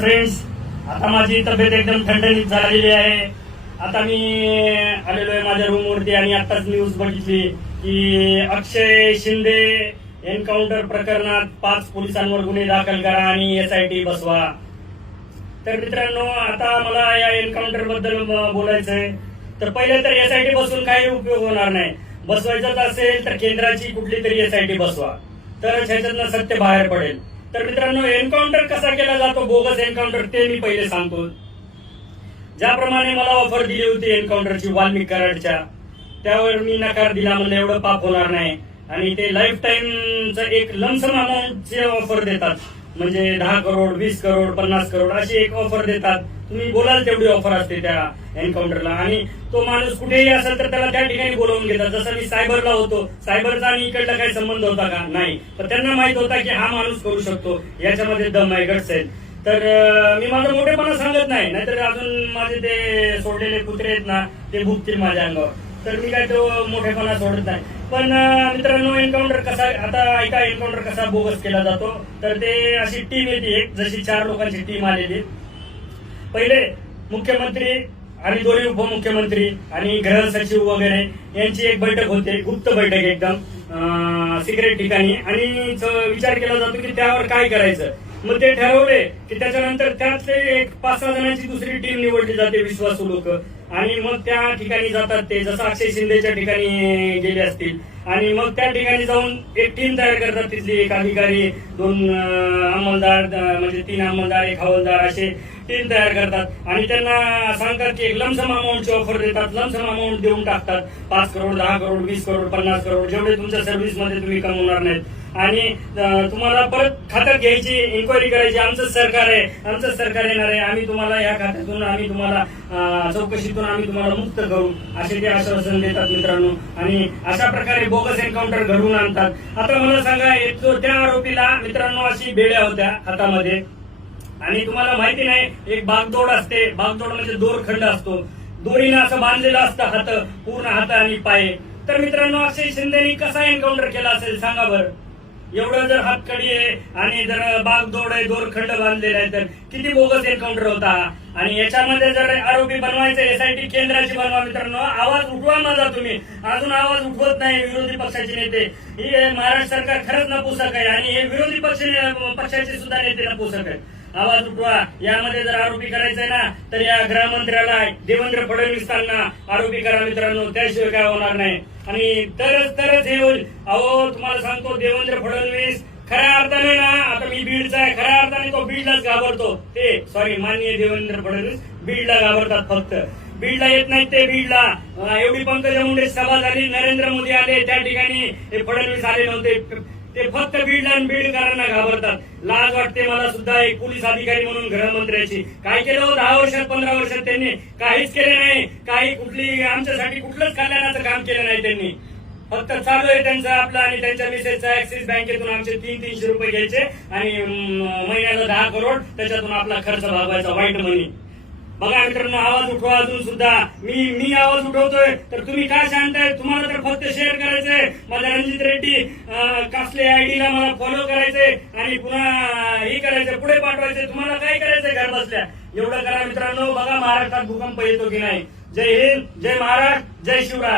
friends आता माझी तब्येत एकदम थंडणीत झालेली आहे आता मी आलेलो आहे माझ्या रूमवरती आणि आताच न्यूज बघितली की अक्षय शिंदे एन्काउंटर प्रकरणात पाच पोलिसांवर गुन्हे दाखल करा आणि एस आय टी बसवा तर मित्रांनो आता मला या एन्काउंटर बद्दल बोलायचंय तर पहिले तर एस आय टी बसून काही उपयोग होणार नाही बसवायचाच असेल तर केंद्राची कुठली तरी एस आय टी बसवा तरच ह्याच्यातनं सत्य बाहेर पडेल तर मित्रांनो एन्काउंटर कसा केला जातो बोगस एन्काउंटर ते मी पहिले सांगतो ज्याप्रमाणे मला ऑफर दिली होती एन्काउंटरची वाल्मिक कराडच्या त्यावर मी नकार दिला म्हणून एवढं पाप होणार नाही आणि ते लाईफ टाईमचं एक लमसम अमाऊंटचे ऑफर देतात म्हणजे दहा करोड वीस करोड पन्नास करोड अशी एक ऑफर देतात तुम्ही बोलाल तेवढी ऑफर असते त्या एन्काउंटरला आणि तो माणूस कुठेही असेल तर त्याला त्या ठिकाणी बोलवून घेतात जसं मी सायबरला होतो सायबरचा आणि इकडला काही संबंध होता का नाही तर त्यांना माहित होता की हा माणूस करू शकतो याच्यामध्ये दम आहे गट आहेत तर मी माझं मोठेपणा सांगत नाही नाहीतर अजून माझे ते सोडलेले कुत्रे आहेत ना ते भुकतील माझ्या अंगावर तर मी काय तो मोठेपणा सोडत नाही पण मित्रांनो एन्काउंटर कसा आता एका एन्काउंटर कसा बोगस केला जातो तर ते अशी टीम येते एक जशी चार लोकांची टीम आलेली पहिले मुख्यमंत्री आणि दोन्ही उपमुख्यमंत्री आणि गृह सचिव वगैरे यांची एक बैठक होते गुप्त बैठक एकदम सिक्रेट ठिकाणी आणि विचार केला जातो की त्यावर काय करायचं मग ते ठरवले की त्याच्यानंतर त्यातले एक पाच सहा जणांची दुसरी टीम निवडली जाते विश्वासू लोक आणि मग त्या ठिकाणी जातात ते जसं अक्षय शिंदेच्या ठिकाणी गेले असतील आणि मग त्या ठिकाणी जाऊन एक टीम तयार करतात तिथे एक अधिकारी दोन अंमलदार म्हणजे तीन अंमलदार एक हवालदार असे टीम तयार करतात आणि त्यांना सांगतात की एक लमसम अमाऊंटची ऑफर देतात लमसम अमाऊंट देऊन टाकतात पाच करोड दहा करोड वीस करोड पन्नास करोड जेवढे तुमच्या मध्ये तुम्ही कमवणार नाहीत आणि तुम्हाला परत खातं घ्यायची इन्क्वायरी करायची आमचं सरकार आहे आमचं सरकार येणार आहे आम्ही तुम्हाला या खात्यातून आम्ही तुम्हाला चौकशी आम्ही तुम्हाला मुक्त करू असे ते आश्वासन देतात मित्रांनो आणि अशा प्रकारे बोगस एन्काउंटर घडवून आणतात आता मला सांगा त्या आरोपीला मित्रांनो अशी बेळ्या होत्या हातामध्ये आणि तुम्हाला माहिती नाही एक बागदोड असते बागदोड म्हणजे दोरखंड असतो दोरीनं असं बांधलेलं असतं हात पूर्ण हात आणि पाय तर मित्रांनो अक्षय शिंदेनी कसा एन्काउंटर केला असेल सांगा बरं एवढं जर हातकडी आहे आणि जर दोड आहे खंड बांधलेला आहे तर किती बोगस एन्काउंटर होता आणि याच्यामध्ये जर आरोपी बनवायचं एसआयटी केंद्राची बनवा मित्रांनो आवाज उठवा माझा तुम्ही अजून आवाज उठवत नाही विरोधी पक्षाचे नेते ही महाराष्ट्र सरकार खरंच नपुसक आहे आणि हे विरोधी पक्ष पक्षाचे सुद्धा नेते नपुसक आहे आवाज उठवा यामध्ये जर आरोपी करायचंय ना तर या गृहमंत्र्याला देवेंद्र त्यांना आरोपी करा मित्रांनो त्याशिवाय काय होणार नाही आणि तरच तरच हे होईल अहो तुम्हाला सांगतो देवेंद्र फडणवीस खऱ्या अर्थाने ना आता मी बीडचा आहे खऱ्या अर्थाने तो बीडलाच घाबरतो ते सॉरी माननीय देवेंद्र फडणवीस बीडला घाबरतात फक्त बीडला येत नाहीत ते बीडला एवढी पंकजा मुंडे सभा झाली नरेंद्र मोदी आले त्या ठिकाणी हे फडणवीस आले नव्हते ते फक्त बीड आणि बीडकरांना घाबरतात लाज वाटते मला सुद्धा एक पोलीस अधिकारी म्हणून गृहमंत्र्याची काय केलं हो दहा वर्षात पंधरा वर्षात त्यांनी काहीच केले नाही काही कुठली आमच्यासाठी कुठलंच कल्याणाचं काम केलं नाही त्यांनी फक्त चालू आहे त्यांचा आपला आणि त्यांच्या मिसेसचा ऍक्सिस बँकेतून आमचे तीन तीनशे रुपये घ्यायचे आणि महिन्याला दहा करोड त्याच्यातून आपला खर्च भागवायचा वाईट मनी बघा मित्रांनो आवाज उठवा अजून सुद्धा मी मी आवाज उठवतोय तर तुम्ही काय सांगताय तुम्हाला तर फक्त शेअर करा रणजित रेड्डी कासले आयडीला मला फॉलो करायचंय आणि पुन्हा हे करायचं पुढे पाठवायचे तुम्हाला काय करायचंय घर बसल्या एवढं करा मित्रांनो बघा महाराष्ट्रात भूकंप येतो की नाही जय हिंद जय महाराष्ट्र जय शिवराज